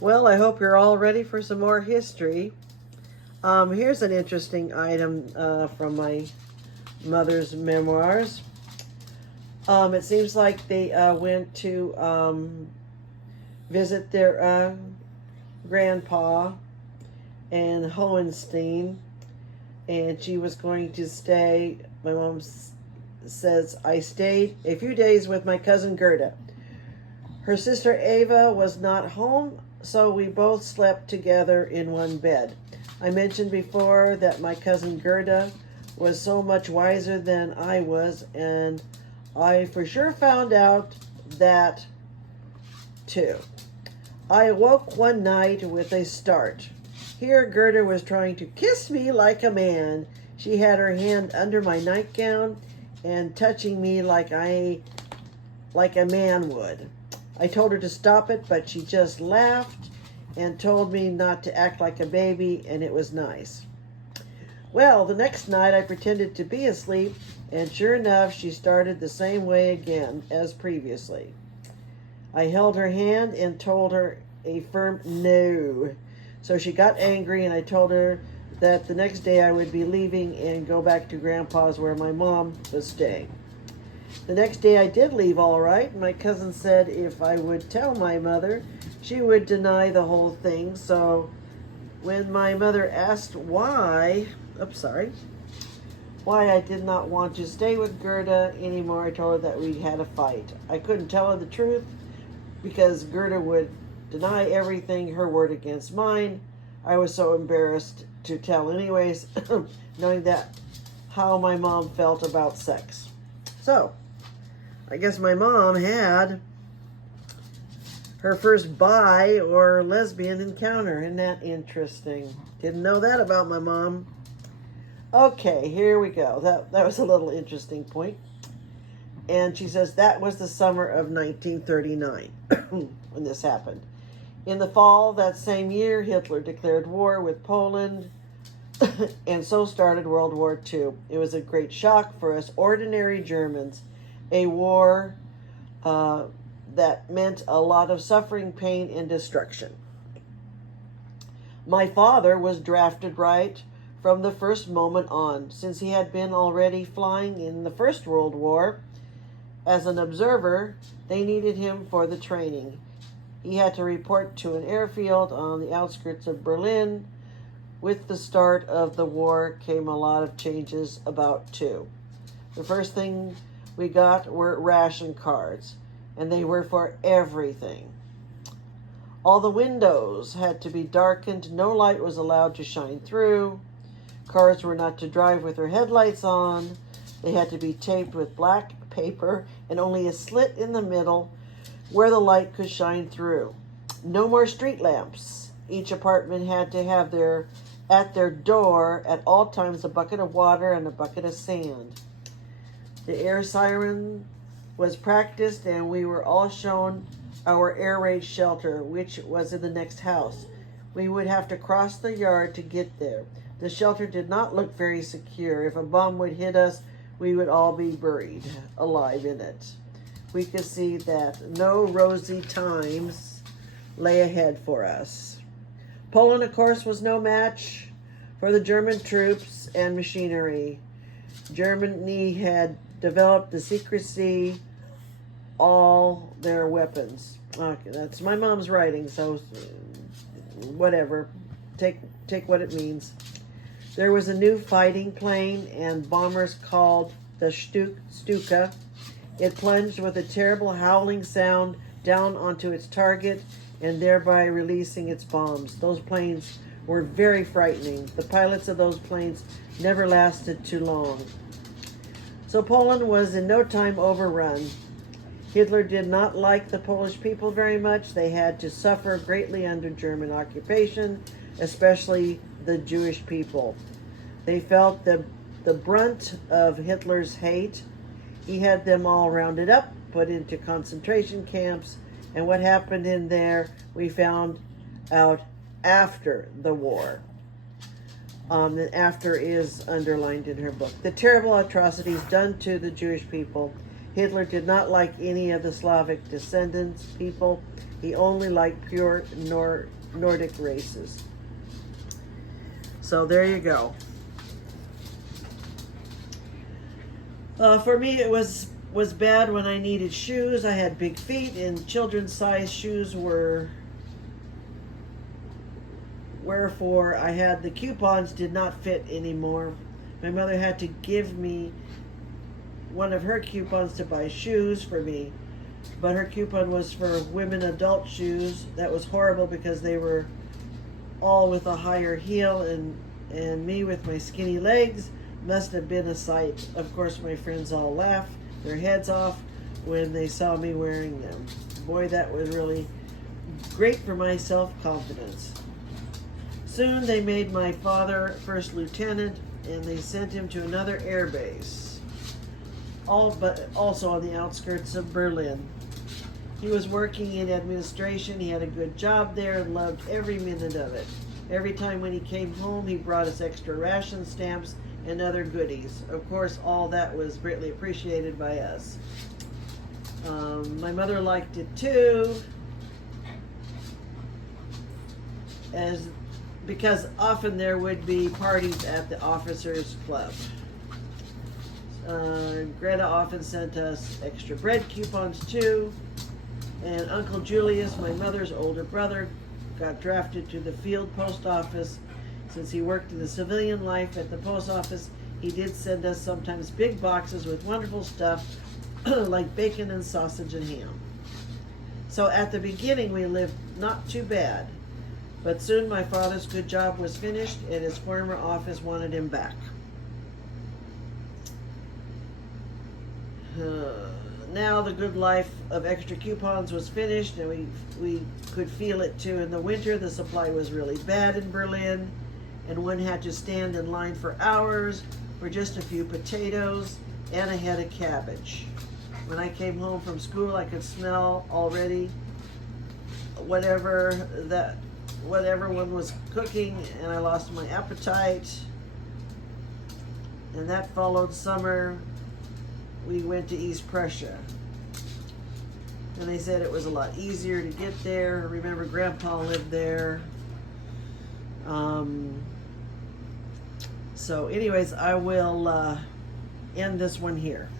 Well, I hope you're all ready for some more history. Here's an interesting item from my mother's memoirs. It seems like they went to visit their grandpa in Hohenstein, and she was going to stay. My mom says, I stayed a few days with my cousin Gerda. Her sister Ava was not home, so we both slept together in one bed. I mentioned before that my cousin Gerda was so much wiser than I was, and I for sure found out that too. I awoke one night with a start. Here Gerda was trying to kiss me like a man. She had her hand under my nightgown and touching me like a man would. I told her to stop it, but she just laughed and told me not to act like a baby, and it was nice. Well, the next night I pretended to be asleep, and sure enough, she started the same way again as previously. I held her hand and told her a firm no. So she got angry, and I told her that the next day I would be leaving and go back to Grandpa's where my mom was staying. The next day I did leave all right. My cousin said if I would tell my mother, she would deny the whole thing. So when my mother asked why I did not want to stay with Gerda anymore, I told her that we had a fight. I couldn't tell her the truth because Gerda would deny everything, her word against mine. I was so embarrassed to tell anyways, knowing that how my mom felt about sex. So, I guess my mom had her first bi or lesbian encounter. Isn't that interesting? Didn't know that about my mom. Okay, here we go. That was a little interesting point. And she says that was the summer of 1939 when this happened. In the fall that same year, Hitler declared war with Poland, and so started World War II. It was a great shock for us ordinary Germans, a war that meant a lot of suffering, pain, and destruction. My father was drafted right from the first moment on, since he had been already flying in the First World War. As an observer, they needed him for the training. He had to report to an airfield on the outskirts of Berlin. With the start of the war came a lot of changes about too. The first thing we got were ration cards, and they were for everything. All the windows had to be darkened. No light was allowed to shine through. Cars were not to drive with their headlights on. They had to be taped with black paper and only a slit in the middle where the light could shine through. No more street lamps. Each apartment had to have at their door at all times a bucket of water and a bucket of sand. The air siren was practiced, and we were all shown our air raid shelter, which was in the next house. We would have to cross the yard to get there. The shelter did not look very secure. If a bomb would hit us, we would all be buried alive in it. We could see that no rosy times lay ahead for us. Poland, of course, was no match for the German troops and machinery. Germany had developed the secrecy all their weapons. Okay, that's my mom's writing, so whatever. Take what it means. There was a new fighting plane and bombers called the Stuka. It plunged with a terrible howling sound down onto its target and thereby releasing its bombs. Those planes were very frightening. The pilots of those planes never lasted too long. So Poland was in no time overrun. Hitler did not like the Polish people very much. They had to suffer greatly under German occupation, especially the Jewish people. They felt the brunt of Hitler's hate. He had them all rounded up, put into concentration camps, and what happened in there we found out after the war. The after is underlined in her book. The terrible atrocities done to the Jewish people. Hitler did not like any of the Slavic descendants people. He only liked pure Nordic races. So there you go. For me, it was bad when I needed shoes. I had big feet, and children's size shoes wherefore I had the coupons did not fit anymore. My mother had to give me one of her coupons to buy shoes for me, but her coupon was for women adult shoes. That was horrible because they were all with a higher heel, and me with my skinny legs must have been a sight. Of course, my friends all laughed their heads off when they saw me wearing them. Boy, that was really great for my self-confidence. Soon they made my father first lieutenant, and they sent him to another air base, but also on the outskirts of Berlin. He was working in administration. He had a good job there and loved every minute of it. Every time when he came home, he brought us extra ration stamps and other goodies. Of course, all that was greatly appreciated by us. My mother liked it too, because often there would be parties at the officers' club. Greta often sent us extra bread coupons too. And Uncle Julius, my mother's older brother, got drafted to the field post office. Since he worked in the civilian life at the post office, he did send us sometimes big boxes with wonderful stuff like bacon and sausage and ham. So at the beginning we lived not too bad, but soon my father's good job was finished and his former office wanted him back. Now the good life of extra coupons was finished, and we could feel it too. In the winter, the supply was really bad in Berlin, and one had to stand in line for hours for just a few potatoes and a head of cabbage. When I came home from school, I could smell already whatever one was cooking, and I lost my appetite. And that followed summer. We went to East Prussia, and they said it was a lot easier to get there. Remember, Grandpa lived there. So anyways, I will end this one here.